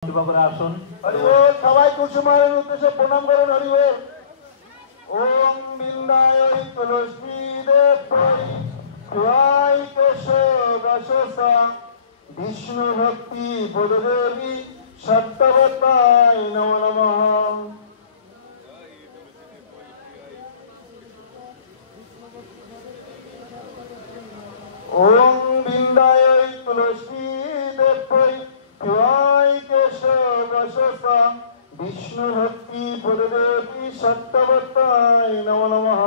আসুন। হরিবল, সবাই কুসুমারের উদ্দেশ্যে প্রণাম করেন। হরিবল। ওম বিন্দায় তুলসী দেবৈ শিবায় কেশবশসা বিষ্ণু ভক্তি পদদেবী সত্যবতায় নমো নমঃ। ওম বিন্দায় তুলসী দেবৈ শিবায় কেশবশসা বিষ্ণু ভক্তি পদদেবী সত্যবতায় নমো নমঃ।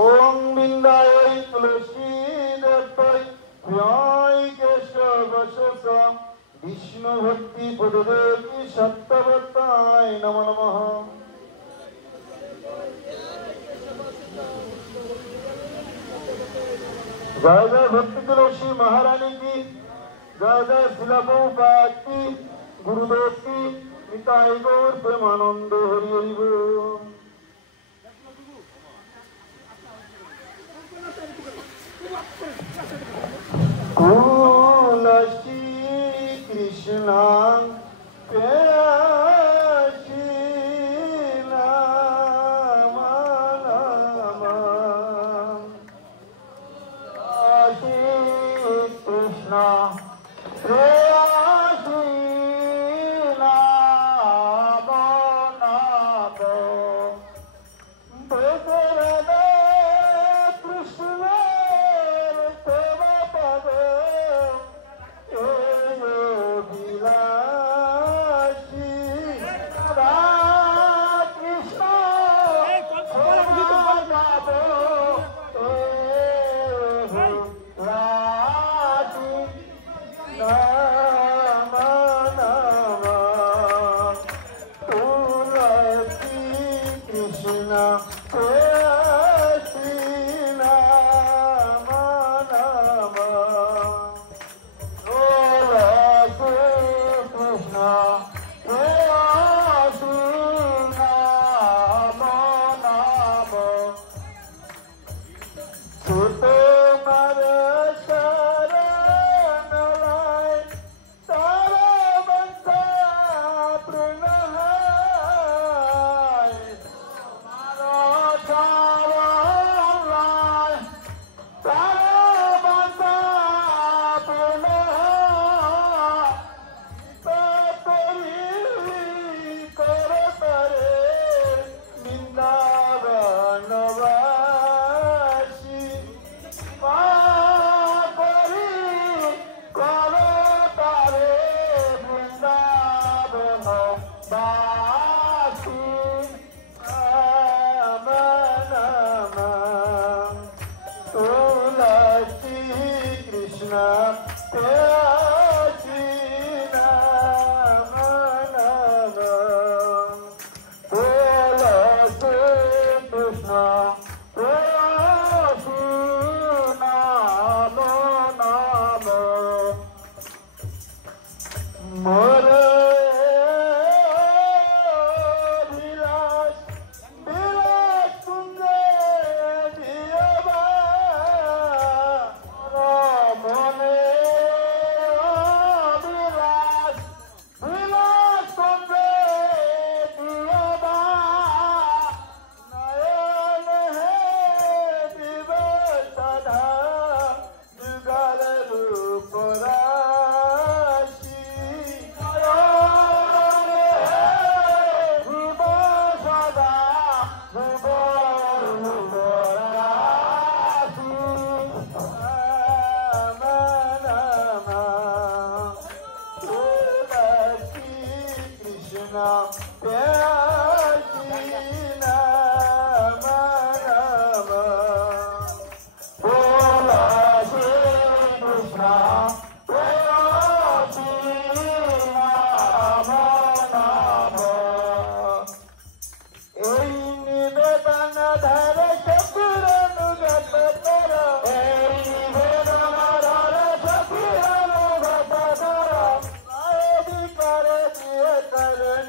ওম বিন্দায় তুলসী দেবৈ শিবায় কেশবশসা বিষ্ণু ভক্তি পদদেবী সত্যবতায় নমো নমঃ। जय जय भक्ति तुलसी महारानी की, जय जय शिला प्रभुपाद की, गुरुदेव की, निताई गौर प्रेमानंद हरि हरि बोल। तुलसी कृष्णा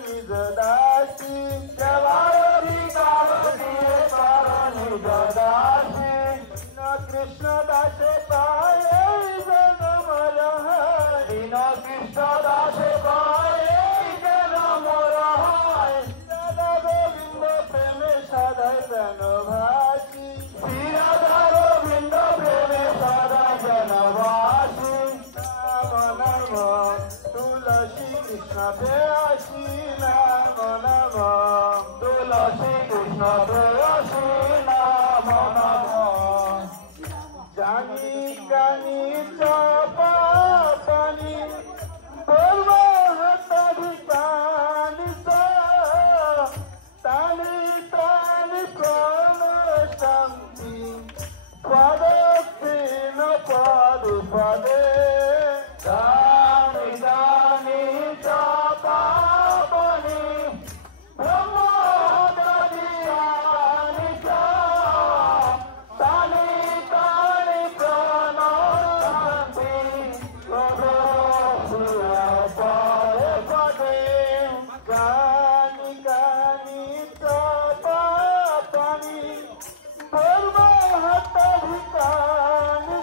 Nizada দাসে পায় এই জনম রহায় দীন কৃষ্ণ দাসে পায় এই জনম রহায় রাধা গোবিন্দ প্রেমে সাদায় যেন ভাসি শ্রী রাধা গোবিন্দ প্রেমে সাদায় যেন ভাসি নাম নাম তুলসী কৃষ্ণ প্রেয়সী নাম নাম তুলসী কৃষ্ণ প্রেয়সী নাম নাম জানি কানি চাপা পানি বলব হাতারি কানি তানি তানি প্রাণ শান্তি পদক্ষিণ পদে পদে জানি জানি চাপা পানি ব্রহ্ম হাতারি কানি তানি তানি প্রাণ শান্তি পদে পদে গানি গানি চাপা পানি বলব হাতারি কানি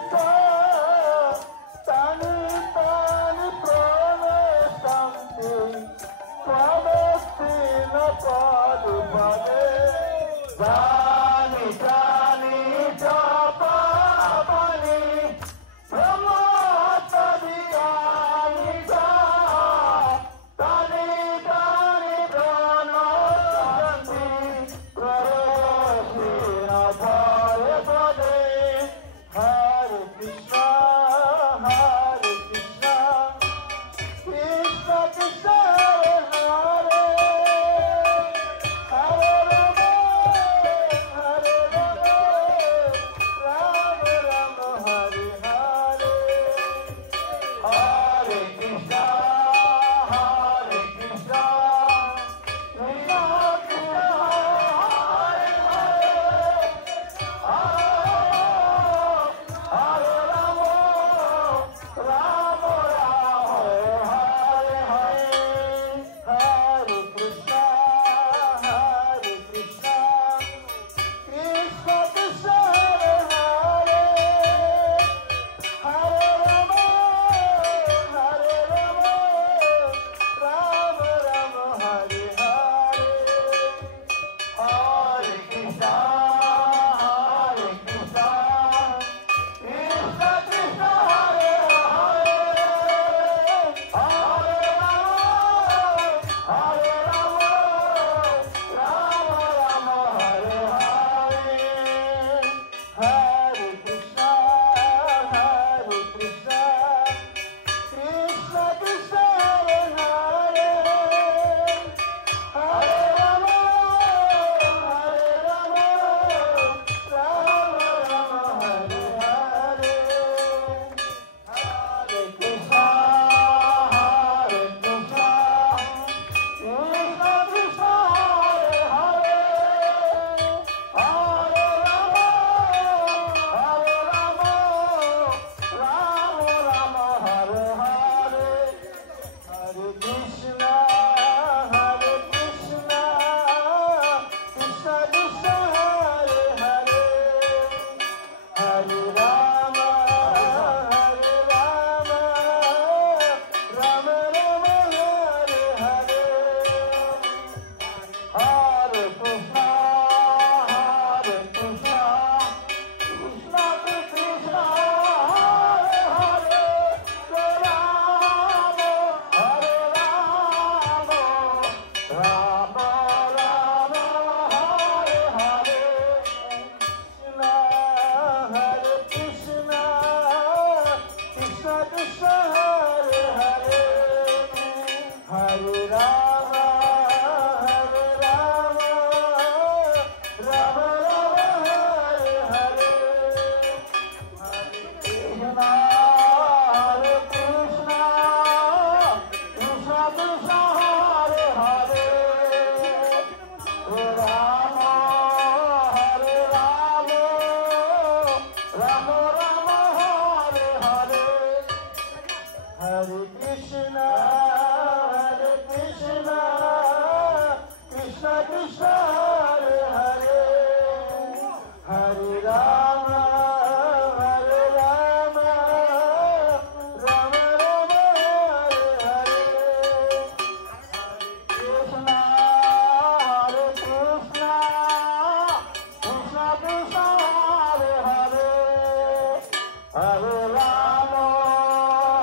Hare Rama,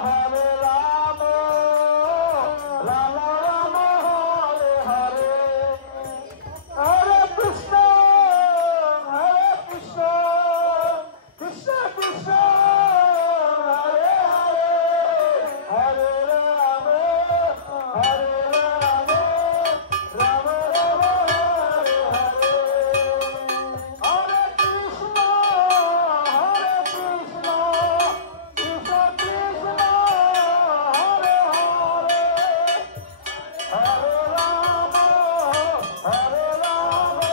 Hare Rama, Rama Rama, Hare Hare, Hare Krishna, Krishna Krishna, Hare Hare, Hare Rama, Hare Rama, Rama Rama, Hare Hare, Hare Krishna, Krishna Krishna, Hare Hare, Hare Rama, Hare Rama,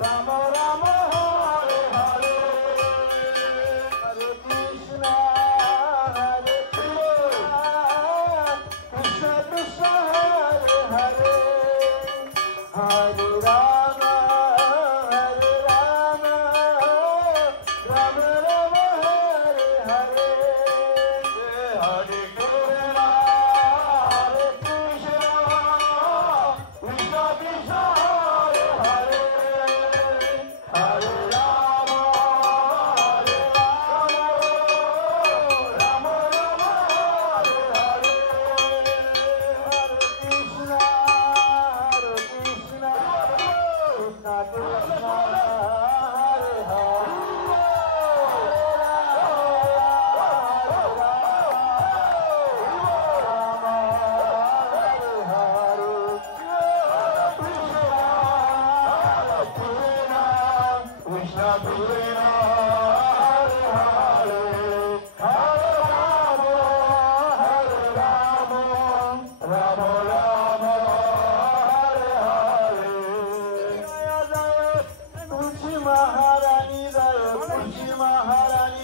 Rama Rama, Hare Hare, Hare Krishna, Krishna Krishna, Hare Hare, Hare Rama, Hare Rama, Rama Rama, Hare Hare, Hare Krishna, Krishna Krishna, Hare Hare, Hare Rama, Hare Rama, Rama Rama, Hare Hare, Hare Krishna, Krishna Krishna, Hare Hare, Krishna Krishna, Hare Hare, Hare Rama, Hare Rama, Rama Rama, Hare Hare, Jaya Jaya Tulsi Maharani, Jaya Tulsi Maharani,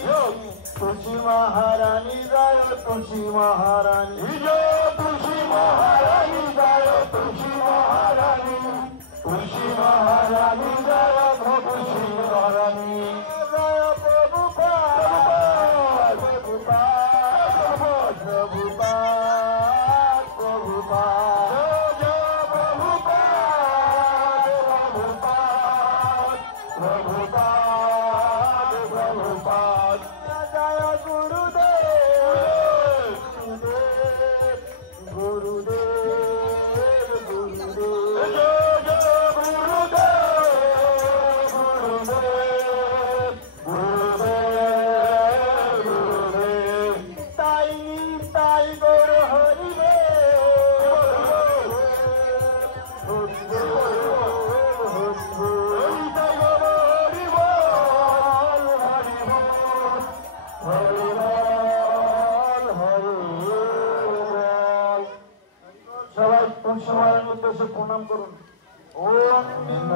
Tulsi Maharani, Jaya Tulsi Maharani, Jaya Tulsi Maharani, Jaya Tulsi Maharani, Tulsi Maharani, Jaya Tulsi Maharani, Jaya Prabhupada, Prabhupada, Prabhupada, Prabhupada, Jaya Prabhupada, Prabhupada, Prabhupada, Jaya Gurudev, Gurudev, Gurudev, সবাই কোন সময়ের উদ্দেশ্যে প্রণাম করুন। ওম